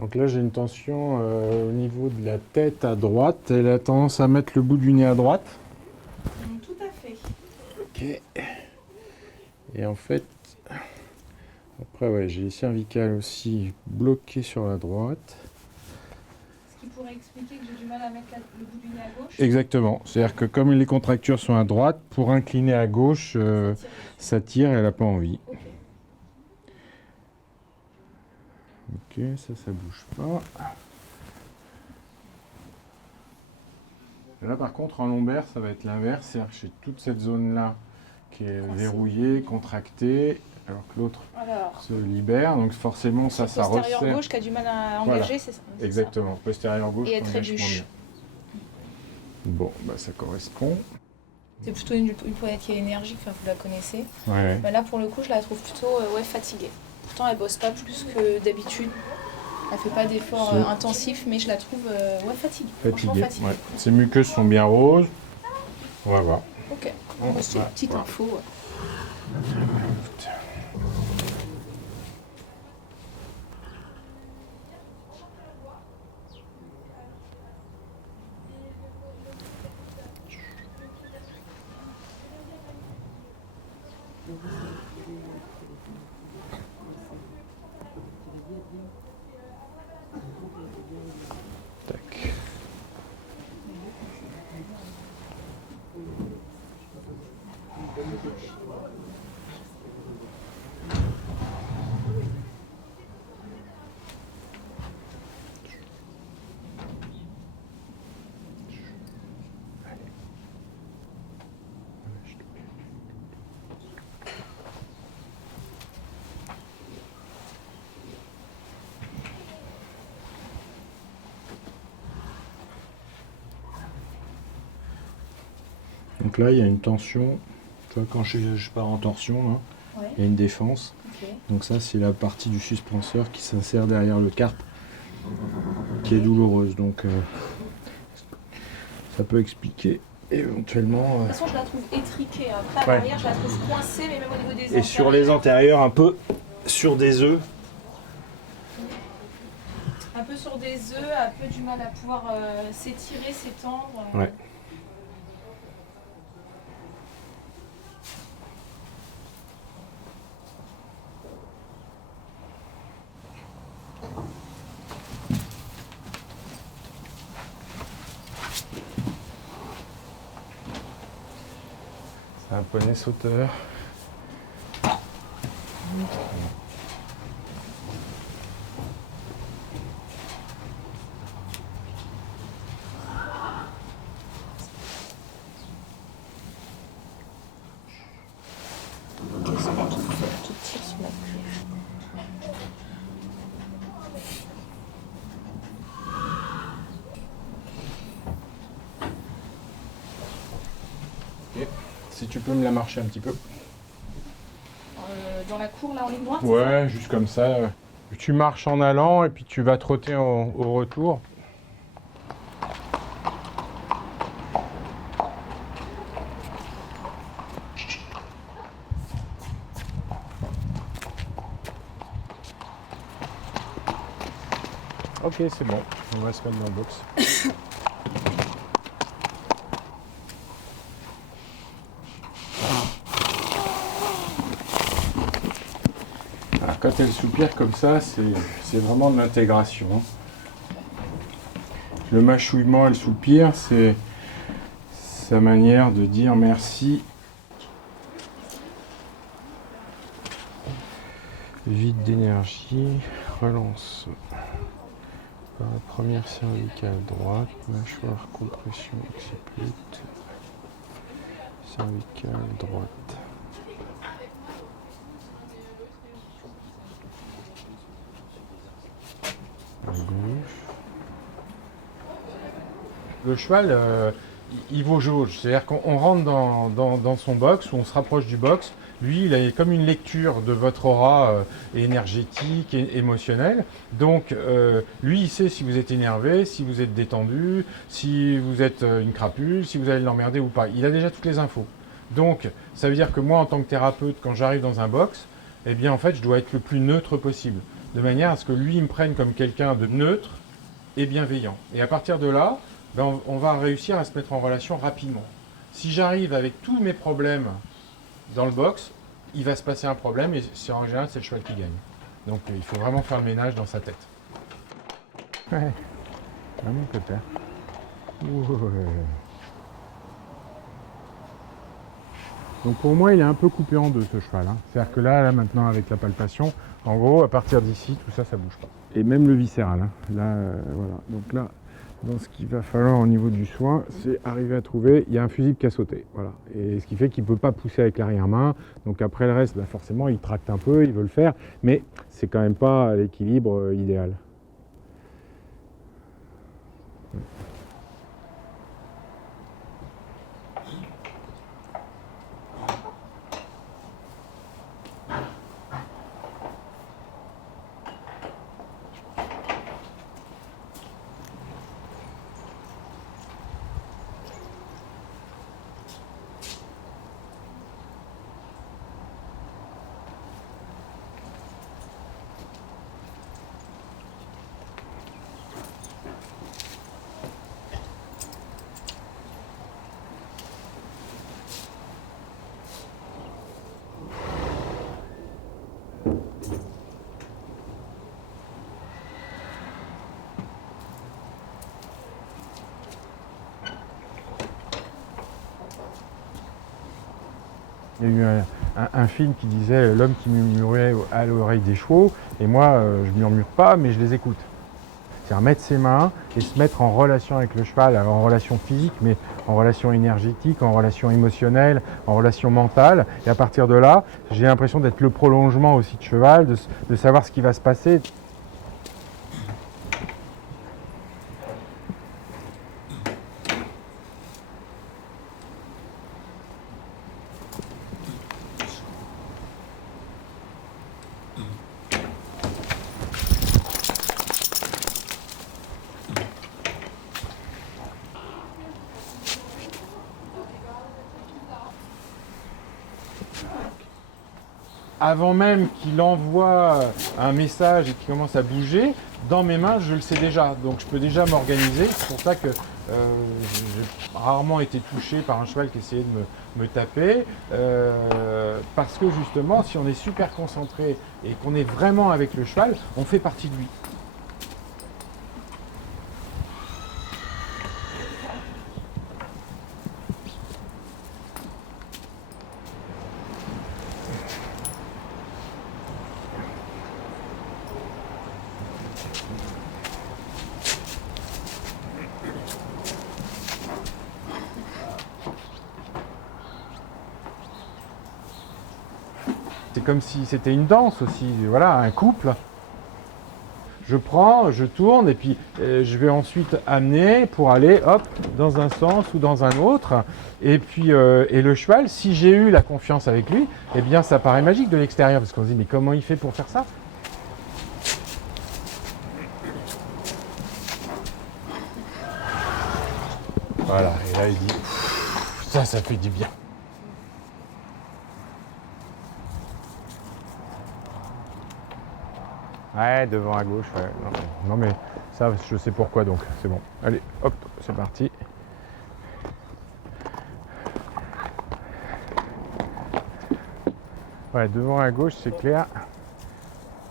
Donc là, j'ai une tension au niveau de la tête à droite. Elle a tendance à mettre le bout du nez à droite. Tout à fait. Ok. Et en fait, après, ouais, j'ai les cervicales aussi bloquées sur la droite. Ce qui pourrait expliquer que j'ai du mal à mettre le bout du nez à gauche. Exactement. C'est-à-dire que comme les contractures sont à droite, pour incliner à gauche, ça tire et elle n'a pas envie. Ok. Ok, ça bouge pas. Là, par contre, en lombaire, ça va être l'inverse. C'est-à-dire que j'ai toute cette zone-là qui est verrouillée, contractée, alors que l'autre se libère. Donc forcément, ça resserre. Postérieur gauche qui a du mal à engager, Voilà. c'est ça. Exactement. Postérieur gauche, Et elle engage moins trébuche. bien. Bon, bah ça correspond. C'est plutôt une poignette qui est énergique, enfin, vous la connaissez. Ouais. Mais là, pour le coup, je la trouve plutôt fatiguée. Pourtant, elle bosse pas plus que d'habitude. Elle fait pas d'efforts intensifs, mais je la trouve fatiguée. Franchement fatiguée. Ouais. Ses muqueuses sont bien roses. On va voir. Ok. C'est une petite info. Tac. Donc là, il y a une tension. Tu vois, quand je pars en torsion, là, il y a une défense. Okay. Donc ça, c'est la partie du suspenseur qui s'insère derrière le carpe, qui est douloureuse. Donc ça peut expliquer éventuellement... De toute façon, je la trouve étriquée. Hein. Pas à l'arrière, je la trouve coincée, mais même au niveau des antérieurs. Et sur les antérieurs, un peu sur des œufs. Un peu sur des œufs, un peu du mal à pouvoir s'étirer, s'étendre. Ouais. C'est un poney sauteur. Qui tire sur la cuve. Et si tu peux me la marcher un petit peu. Dans la cour, là, en ligne droite. Ouais, juste comme ça. Tu marches en allant et puis tu vas trotter au retour. Ok, c'est bon. On va se mettre dans le box. Alors, quand elle soupire comme ça, c'est vraiment de l'intégration. Le mâchouillement, elle soupire, c'est sa manière de dire merci. Vide d'énergie, relance par la première cervicale droite, mâchoire, compression, occiput, cervicale droite. À gauche. Le cheval, il vaut jauge, c'est-à-dire qu'on rentre dans son box, ou on se rapproche du box. Lui, il a comme une lecture de votre aura énergétique et émotionnelle. Donc, lui, il sait si vous êtes énervé, si vous êtes détendu, si vous êtes une crapule, si vous allez l'emmerder ou pas. Il a déjà toutes les infos. Donc, ça veut dire que moi, en tant que thérapeute, quand j'arrive dans un box, eh bien, en fait, je dois être le plus neutre possible. de manière à ce que lui il me prenne comme quelqu'un de neutre et bienveillant. Et à partir de là, ben, on va réussir à se mettre en relation rapidement. Si j'arrive avec tous mes problèmes dans le box, il va se passer un problème et c'est en général c'est le cheval qui gagne. Donc il faut vraiment faire le ménage dans sa tête. Ouais, vraiment pépère. Ouais. Donc pour moi, il est un peu coupé en deux ce cheval. Hein. C'est-à-dire que là, maintenant, avec la palpation, en gros, à partir d'ici, tout ça, ça bouge pas. Et même le viscéral. Hein. Là, voilà. Donc là, dans ce qu'il va falloir au niveau du soin, c'est arriver à trouver. Il y a un fusible qui a sauté. Voilà. Et ce qui fait qu'il ne peut pas pousser avec l'arrière-main. Donc après le reste, bah forcément, il tracte un peu, il veut le faire. Mais c'est quand même pas l'équilibre idéal. Il y a eu un film qui disait l'homme qui murmurait à l'oreille des chevaux, et moi je murmure pas, mais je les écoute. C'est-à-dire mettre ses mains et se mettre en relation avec le cheval, alors en relation physique, mais en relation énergétique, en relation émotionnelle, en relation mentale. Et à partir de là, j'ai l'impression d'être le prolongement aussi de cheval, de savoir ce qui va se passer. Avant même qu'il envoie un message et qu'il commence à bouger, dans mes mains, je le sais déjà. Donc je peux déjà m'organiser. C'est pour ça que j'ai rarement été touché par un cheval qui essayait de me taper. Parce que justement, si on est super concentré et qu'on est vraiment avec le cheval, on fait partie de lui. C'est comme si c'était une danse aussi, voilà, un couple. Je prends, je tourne et puis je vais ensuite amener pour aller hop dans un sens ou dans un autre. Et puis et le cheval, si j'ai eu la confiance avec lui, eh bien ça paraît magique de l'extérieur parce qu'on se dit mais comment il fait pour faire ça? Voilà, et là il dit ça fait du bien. Ouais, devant à gauche, ouais. Non mais ça, je sais pourquoi donc, c'est bon. Allez, hop, c'est parti. Ouais, devant à gauche, c'est clair.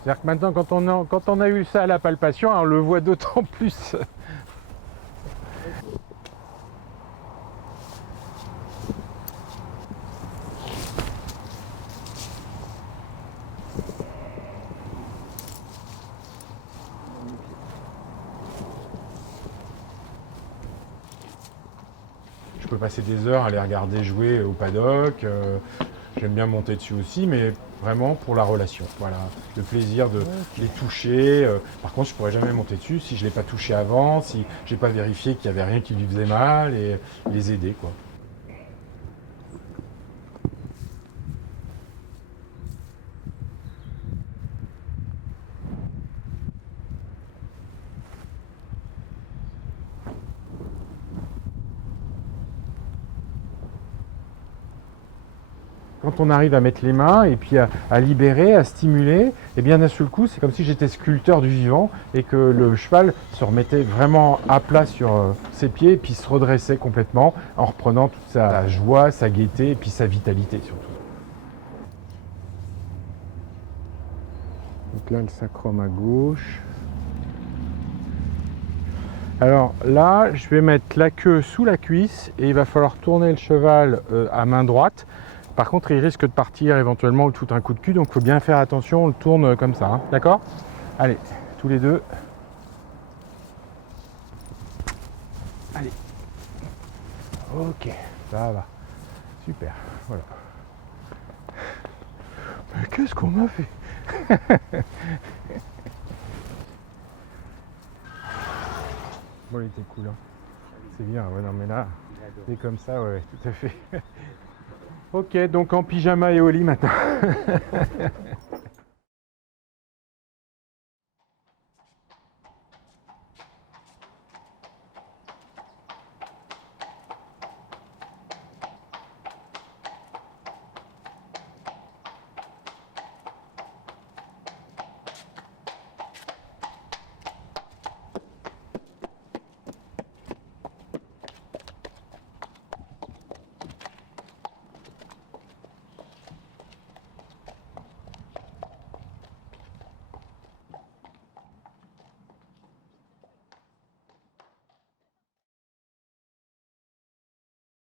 C'est-à-dire que maintenant, quand on a eu ça à la palpation, on le voit d'autant plus. Je peux passer des heures à les regarder jouer au paddock. J'aime bien monter dessus aussi, mais vraiment pour la relation. Voilà, le plaisir de les toucher. Par contre, je pourrais jamais monter dessus si je ne l'ai pas touché avant, si j'ai pas vérifié qu'il n'y avait rien qui lui faisait mal et les aider, quoi. quand on arrive à mettre les mains et puis à libérer, à stimuler, et bien d'un seul coup, c'est comme si j'étais sculpteur du vivant et que le cheval se remettait vraiment à plat sur ses pieds et puis se redressait complètement en reprenant toute sa joie, sa gaieté et puis sa vitalité surtout. Donc là, le sacrum à gauche. Alors là, je vais mettre la queue sous la cuisse et il va falloir tourner le cheval à main droite. Par contre, il risque de partir éventuellement ou tout un coup de cul, donc il faut bien faire attention, on le tourne comme ça, hein. D'accord? Allez, tous les deux. Allez. Ok, ça va. Super, voilà. Mais qu'est-ce qu'on m'a fait? Bon, il était cool, hein. C'est bien, ouais, non mais là, c'est comme ça, ouais, tout à fait. Ok, donc en pyjama et au lit maintenant.